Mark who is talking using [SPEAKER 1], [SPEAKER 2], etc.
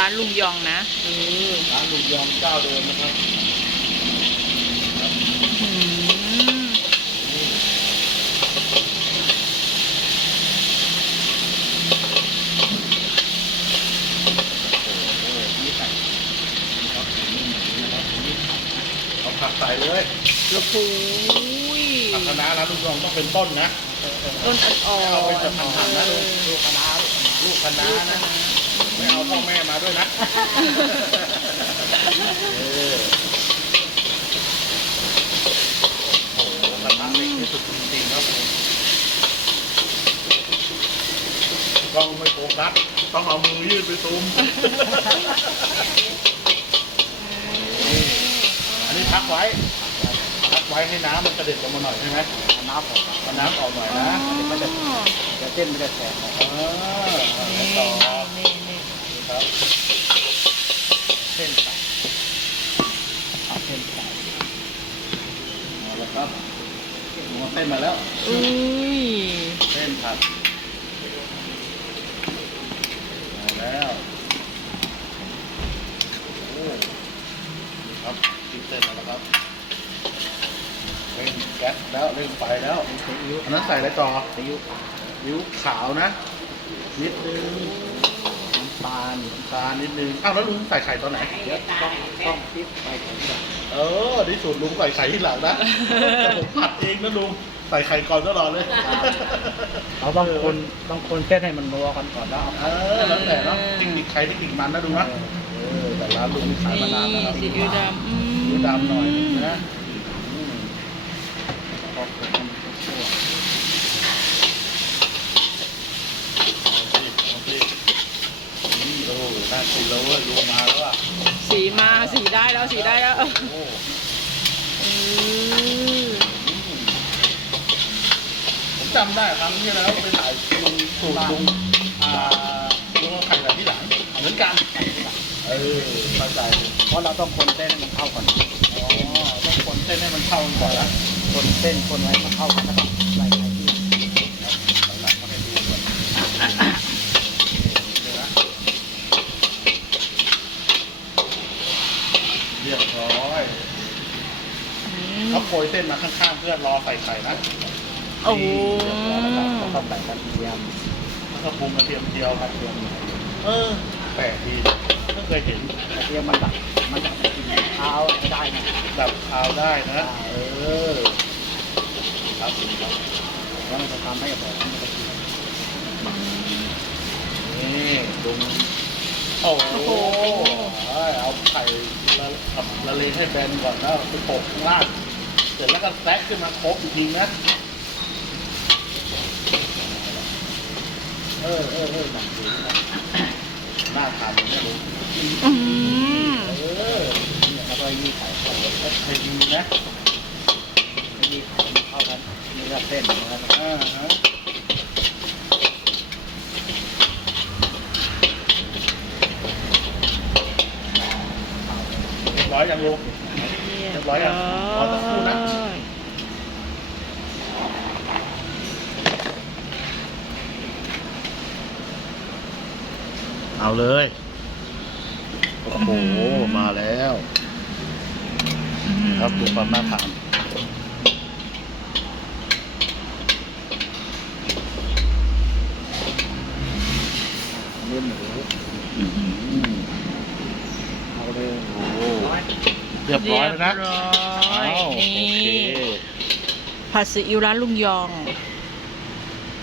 [SPEAKER 1] ร้านลุงยองนะ
[SPEAKER 2] ร้านลุงยองเจ้าเดิมนะครับ
[SPEAKER 1] อืม
[SPEAKER 2] เอาผักใส่เลย
[SPEAKER 1] โอ้โห
[SPEAKER 2] ผักคะน้าร้านลุงยองต้องเป็นต้นนะ
[SPEAKER 1] ต้นอ่อนๆ
[SPEAKER 2] เอาเป็นแบบหั่นๆนะลูกคะน้าลูกคะน้านะไม่เอาพ่อแม่มาด้วยนะโอ้โหกระทะเล็กที่สุดจริงๆครับกล้องไม่โฟกัสต้องเอามือยื่นไปซูมอันนี้พักไว้ให้น้ำมันกระเด็นลงมาหน่อยใช่ไหมน้ำออกน้ำออกหน่อยนะมันจะเส้นมันจะแตกต่อครับเส้นใส่เส้นใส่เอาละครับหัวเส้นมาแล้วเส้นผัดมาแล้วโอ้ครับติดเส้นแล้วครับเร่งแก๊สแล้วเร่งไฟแล้วอันนั้นใส่อะไรต่อซีอิ๊วขาวนะนิดนึงน้ำตาลนิดนึงอ้าวแล้วลุงใส่ไข่ตอนไหนเดี๋ยวต้องพริกใส่ไข่ที่หลังที่สุดลุงใส่ไข่ที่หลังนะแต่ผมผัดเองนะลุงใส่ไข่ก่อนตลอดเลย
[SPEAKER 3] เราต้องคนเส้นให้มันนัวกันก่อนแล้ว
[SPEAKER 2] แล้วแต่เนาะจริงๆไข่ที่กิ่งมันนะดูนะแต่ร้านลุงขายมานานแล้วครับ
[SPEAKER 1] ซีอิ๊วดำ
[SPEAKER 2] หน่อยนะโอ้น่ากินแล้วเว้ยลุงมาแล้วอ่ะ
[SPEAKER 1] สีได้แล้ว
[SPEAKER 2] ผมจำได้ครั้งที่แล้วไปถ่ายลุงสูตรลุงไข่แบบที่หลังเหมือนกันเข้าใจ
[SPEAKER 3] เพราะเราต้องคนเส้นให้มันเข้าก่อน
[SPEAKER 2] ต้องคนเส้นให้มันเข้าก่อนนะ
[SPEAKER 3] คนเส้นคนไว้มันเข้ากันแล้วก็ใส่ไข่ที่
[SPEAKER 2] หลังมาให้ดูก่อนเรียบร้อยเขาโปรยเส้นมาข้างๆเพื่อรอใส่ไข่นะ
[SPEAKER 1] โอ้โห
[SPEAKER 3] ต้องใส่กระเทียม
[SPEAKER 2] แล้วก็ปรุงกระเทียมเจียวครับแปลกดีไม่เคยเห็น
[SPEAKER 3] กระเทียมมันดับกลิ่นคาวได้นะ
[SPEAKER 2] ดับคาวได้นะครับ
[SPEAKER 3] แล้วมันจะทำให้แบบมันจะกิน
[SPEAKER 2] นี่ลุงโอ้โหเอาไข่ละเลงให้แบนก่อนแล้วไปโปะข้างล่างเสร็จแล้วก็แซะขึ้นมาครบอีกทีนะหนักดีนะน่าทานนะลุง
[SPEAKER 3] แล้วก็ยี่ไข่
[SPEAKER 2] ไข่ดีนะ
[SPEAKER 3] ยี่ไข่เข้ากันนี่ก็เส้นนะครับ
[SPEAKER 2] เรียบร้อยยังลุงเรียบร้อยยังขอสักครู่นะเอาเลยโอ้โหมาแล้วครับดูความน่าทาน
[SPEAKER 3] เนื้อหมูเอาเลย
[SPEAKER 2] โอ้เรียบร้อยแล้วนะ
[SPEAKER 1] นี่ผัดซีอิ๊วร้านลุงยอง